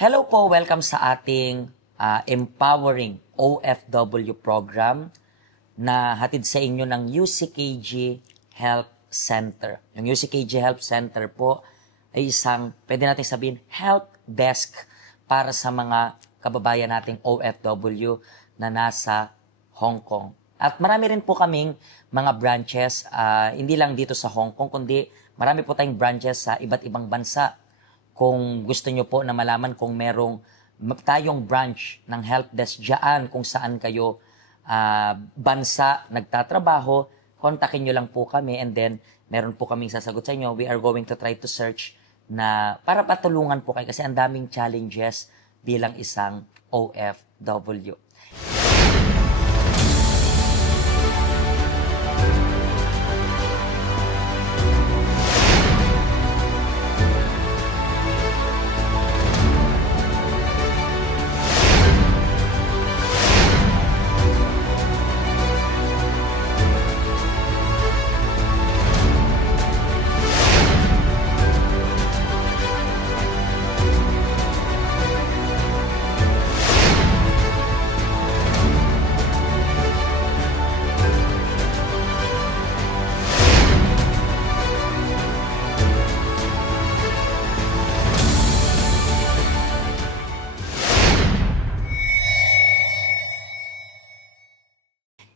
Hello po, welcome sa ating Empowering OFW program na hatid sa inyo ng UCKG Help Center. Yung UCKG Help Center po ay isang, pwede natin sabihin, help desk para sa mga kababayan nating OFW na nasa Hong Kong. At marami rin po kaming mga branches, hindi lang dito sa Hong Kong, kundi marami po tayong branches sa iba't ibang bansa. Kung gusto nyo po na malaman kung merong tayong branch ng help desk dyan, kung saan kayo bansa nagtatrabaho, kontakin nyo lang po kami and then meron po kaming sasagot sa inyo. We are going to try to search na para patulungan po kayo kasi ang daming challenges bilang isang OFW.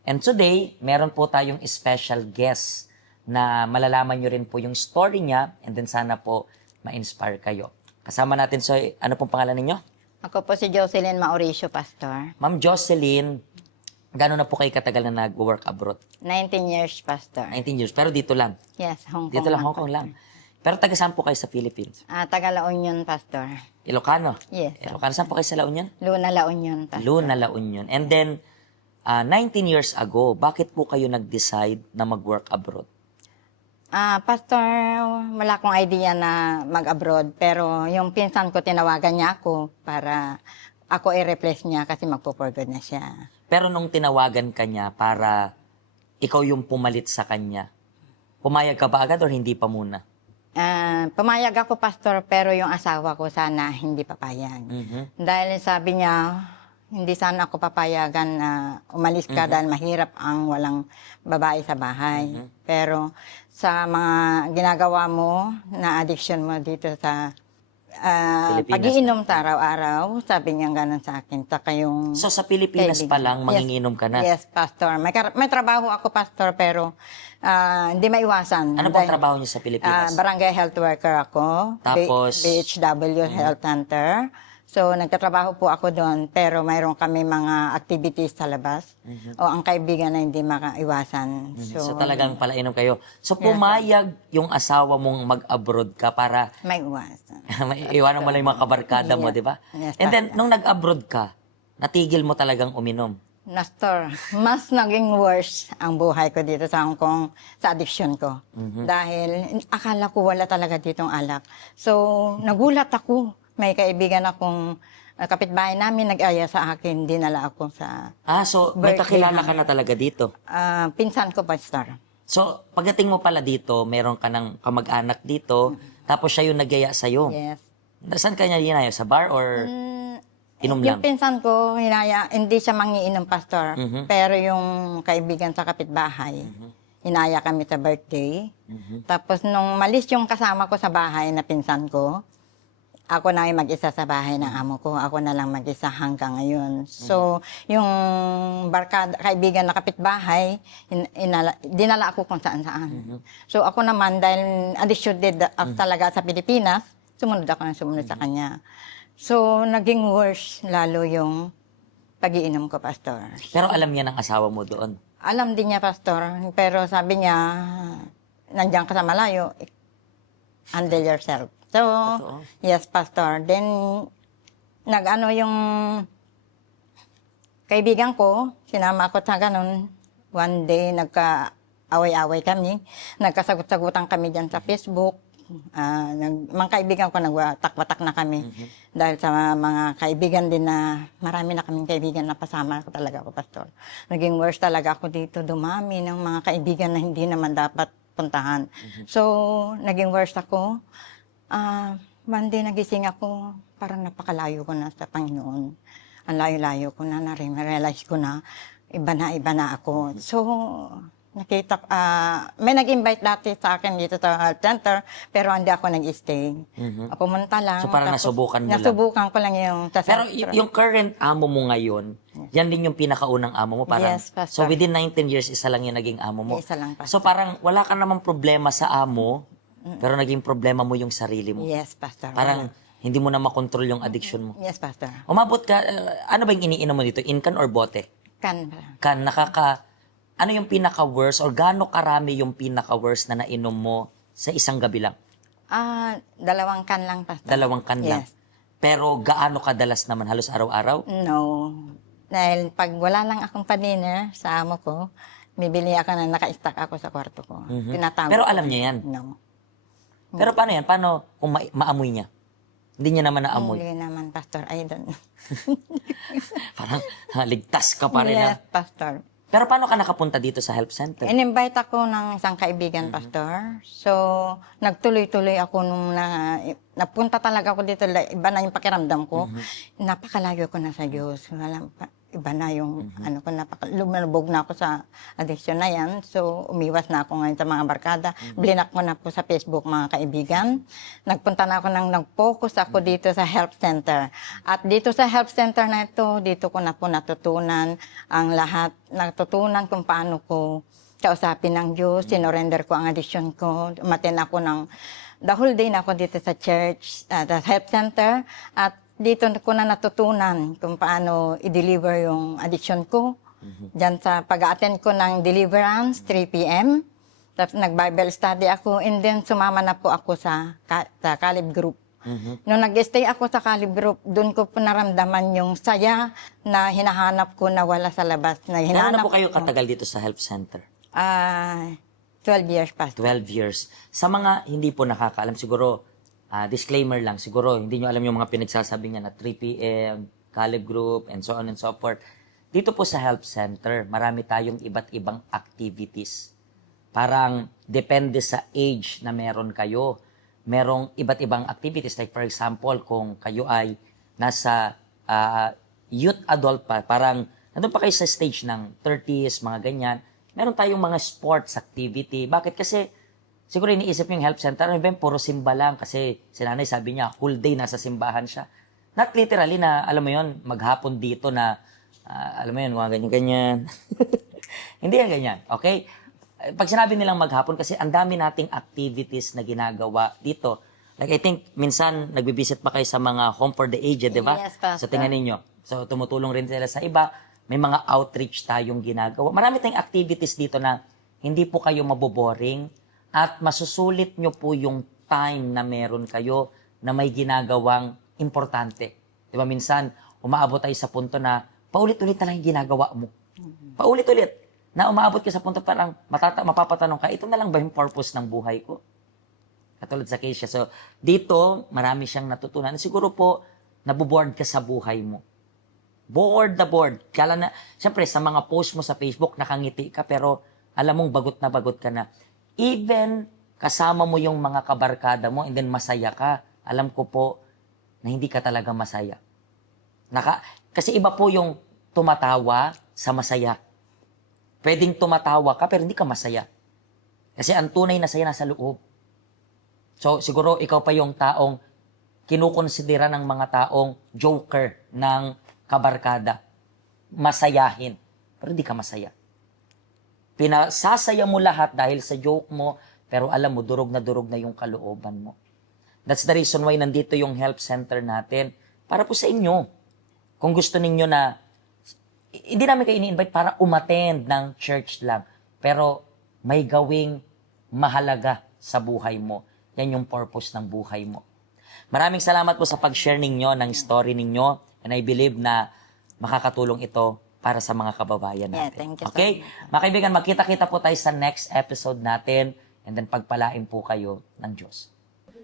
And today, meron po tayong special guest na malalaman nyo rin po yung story niya and then sana po ma-inspire kayo. Kasama natin, so ano pong pangalan ninyo? Ako po si Jocelyn Mauricio, Pastor. Ma'am Jocelyn, gano'n na po kayo katagal na nag-work abroad? 19 years, Pastor. 19 years, pero dito lang. Yes, Hong Kong. Dito lang, Hong Kong lang. Pero taga saan po kayo sa Philippines? Taga La Union, Pastor. Ilocano? Yes. Ilocano, saan po kayo sa La Union? Luna La Union, Pastor. Luna, La Union. And then, 19 years ago, bakit po kayo nag-decide na mag-work abroad? Pastor, wala akong idea na mag-abroad. Pero yung pinsan ko, tinawagan niya ako para ako i-replace niya kasi magpo-for good na siya. Pero nung tinawagan ka niya para ikaw yung pumalit sa kanya, pumayag ka ba agad or hindi pa muna? Pumayag ako, Pastor, pero yung asawa ko sana hindi papayag. Dahil sabi niya, hindi sana ako papayagan na umalis ka dahil mahirap ang walang babae sa bahay. Pero sa mga ginagawa mo na addiction mo dito sa pag-iinom sa araw-araw, sabi niya gano'n sa akin. Saka yung So sa Pilipinas pa lang, manginginom ka na? Yes, Pastor. May trabaho ako, Pastor, pero hindi maiwasan. Ano pong trabaho niyo sa Pilipinas? Barangay health worker ako. Tapos? BHW Health Center. So, nagtatrabaho po ako doon, pero mayroon kami mga activities sa labas. O ang kaibigan na hindi makaiwasan. So talagang palainom kayo. So pumayag yung asawa mong mag-abroad ka para May iwasan. iwanan mo lang yung mga kabarkada mo, di ba? Yes, And then, nung nag-abroad ka, natigil mo talagang uminom. Nastor, mas naging worse ang buhay ko dito sa Hong Kong sa addiction ko. Dahil akala ko wala talaga ditong alak. So, nagulat ako. May kaibigan akong kapitbahay namin nag-aya sa akin, dinala ako sa So may birthday kakilala ka na talaga dito. pinsan ko, Pastor. So, pagdating mo pala dito, meron ka ng kamag-anak dito, tapos siya yung nagyaya sa'yo. Yes. Saan ka niya hinaya? Sa bar or inom lang? Yung pinsan ko, hindi siya mangiinom, Pastor. Pero yung kaibigan sa kapitbahay, hinaya kami sa birthday. Tapos nung malis yung kasama ko sa bahay na pinsan ko, ako na yung mag-isa sa bahay ng amo ko. Ako na lang mag-isa hanggang ngayon. So, yung kaibigan na kapitbahay, dinala ako kung saan-saan. So, ako naman, dahil addicted talaga sa Pilipinas, sumunod sa kanya. So, naging worse lalo yung pag-iinom ko, Pastor. Pero alam niya ng asawa mo doon. Alam din niya, Pastor. Pero sabi niya, nandiyan ka sa malayo, handle yourself. So, yes, Pastor. Then, nag-ano yung kaibigan ko, sinama ko sa ganun. One day, nagka-away-away kami. Nagkasagot-sagutan kami dyan sa Facebook. Mga kaibigan ko, nagwatak-watak na kami. Dahil sa mga kaibigan din na, marami na kaming kaibigan na pasama ko talaga ako, Pastor. Naging worse talaga ako dito. Dumami ng mga kaibigan na hindi naman dapat puntahan. So, naging worse ako. One day nagising ako, parang napakalayo ko na sa Panginoon. Ang layo-layo ko na, na-realize ko na iba na ako. So, may nag-invite dati sa akin dito sa health center, pero hindi ako nag-stay. Pumunta lang. So, parang tapos nasubukan mo lang. Nasubukan ko lang yung sa Pero center. yung current amo mo ngayon, yan din yung pinakaunang amo mo. Parang, Yes, Pastor. so within 19 years, isa lang yung naging amo mo. Isa lang, Pastor. So parang wala ka namang problema sa amo, pero naging problema mo yung sarili mo. Yes, Pastor. Parang hindi mo na makontrol yung addiction mo. Yes, Pastor. Umabot ka, ano ba yung iniinom mo dito? Incan or bote? Kan. Kan, ano yung pinaka-worst or gaano karami yung pinaka-worst na nainom mo sa isang gabi lang? 2 kan lang, Pastor. 2 kan lang. Yes. Pero gaano kadalas naman? Halos araw-araw? No. Dahil pag wala lang akong pa-dinner sa amo ko, bibili ako na naka-stack ako sa kwarto ko. Tinatawag Pero ko. alam niya yan? No. Pero paano yan? Paano kung maamoy niya? Hindi niya naman naamoy. Hindi naman, Pastor. I don't know. Parang ligtas ka pa rin. Yes, Pastor. Pero paano ka nakapunta dito sa health center? In-invite ako ng isang kaibigan, Pastor. So, nagtuloy-tuloy ako nung napunta talaga ako dito. Iba na yung pakiramdam ko. Napakalayo ko na sa Diyos. Iba na yung lumulubog na ako sa addiction na yan. So, umiwas na ako ngayon sa mga barkada. Blinak ko na po sa Facebook, mga kaibigan. Nagpunta na ako nag-focus ako dito sa health center. At dito sa health center na ito, dito ko na po natutunan ang lahat. Natutunan kung paano ko kausapin ng Diyos. Sinorender ko ang addiction ko. Umaten ako the whole day na ako dito sa church, the health center. At dito ko na natutunan kung paano i-deliver yung addiction ko. Diyan sa pag-attend ko ng deliverance, 3 p.m. Tapos nag-Bible study ako and then sumama na po ako sa Caleb group. Nung nag-stay ako sa Caleb group, doon ko po naramdaman yung saya na hinahanap ko na wala sa labas. Gano'n na po kayo katagal dito sa health center? 12 years pa. 12 years. Sa mga hindi po nakakaalam, siguro, disclaimer lang, siguro hindi nyo alam yung mga pinagsasabi niya na 3 p.m., Caleb Group, and so on and so forth. Dito po sa health center, marami tayong iba't ibang activities. Parang depende sa age na meron kayo. Merong iba't ibang activities. Like for example, kung kayo ay nasa youth adult pa, parang nandun pa kayo sa stage ng 30s, mga ganyan, meron tayong mga sports activity. Bakit? Kasi siguro iniisip yung health center, ano ba yun, puro simba lang kasi si nanay sabi niya, whole day nasa simbahan siya. Not literally na, alam mo yun, maghapon dito na, alam mo yun, mga ganyan-ganyan. Hindi yan ganyan, okay? Pag sinabi nilang maghapon, kasi ang dami nating activities na ginagawa dito. Like I think, minsan, nagbibisit pa kayo sa mga home for the aged, di ba? Yes, Pastor. So tingnan ninyo. So tumutulong rin sila sa iba. May mga outreach tayong ginagawa. Marami tayong activities dito na hindi po kayo maboboring at masusulit nyo po yung time na meron kayo na may ginagawang importante. Di ba minsan, umaabot tayo sa punto na paulit-ulit na lang yung ginagawa mo. Paulit-ulit. Na umaabot ka sa punto parang mapapatanong ka, ito na lang ba yung purpose ng buhay ko? Katulad sa case siya. So, dito, marami siyang natutunan. Siguro po, naboboard ka sa buhay mo. Bored na bored. Kala na, siyempre, sa mga post mo sa Facebook, nakangiti ka, pero alam mong bagot na bagot ka na. Even kasama mo yung mga kabarkada mo and then masaya ka, alam ko po na hindi ka talaga masaya. Kasi iba po yung tumatawa sa masaya. Pwedeng tumatawa ka pero hindi ka masaya. Kasi ang tunay na saya nasa loob. So siguro ikaw pa yung taong kinukonsidera ng mga taong joker ng kabarkada. Masayahin. Pero hindi ka masaya. Pinasasaya mo lahat dahil sa joke mo, pero alam mo, durog na yung kalooban mo. That's the reason why nandito yung health center natin. Para po sa inyo. Kung gusto ninyo na, hindi namin kayo ini-invite para umattend ng church lang. Pero may gawing mahalaga sa buhay mo. Yan yung purpose ng buhay mo. Maraming salamat po sa pag-share ninyo ng story ninyo. And I believe na makakatulong ito para sa mga kababayan natin. Yeah, thank you so Okay? Mga kaibigan, magkita-kita po tayo sa next episode natin and then pagpalain po kayo ng Diyos.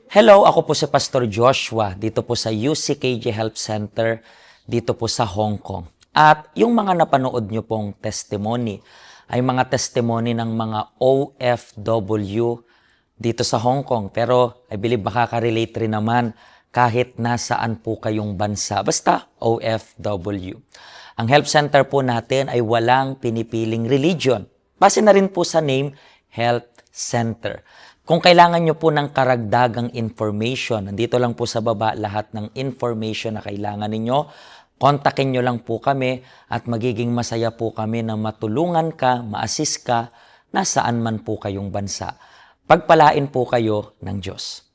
Hello, ako po si Pastor Joshua dito po sa UCKJ Health Center dito po sa Hong Kong. At yung mga napanood nyo pong testimony ay mga testimony ng mga OFW dito sa Hong Kong. Pero I believe makaka-relate rin naman kahit nasaan po kayong bansa. Basta OFW. Ang help center po natin ay walang pinipiling religion. Base na rin po sa name, Health Center. Kung kailangan nyo po ng karagdagang information, nandito lang po sa baba lahat ng information na kailangan ninyo. Kontakin nyo lang po kami at magiging masaya po kami na matulungan ka, ma-assist ka, nasaan man po kayong bansa. Pagpalain po kayo ng Diyos.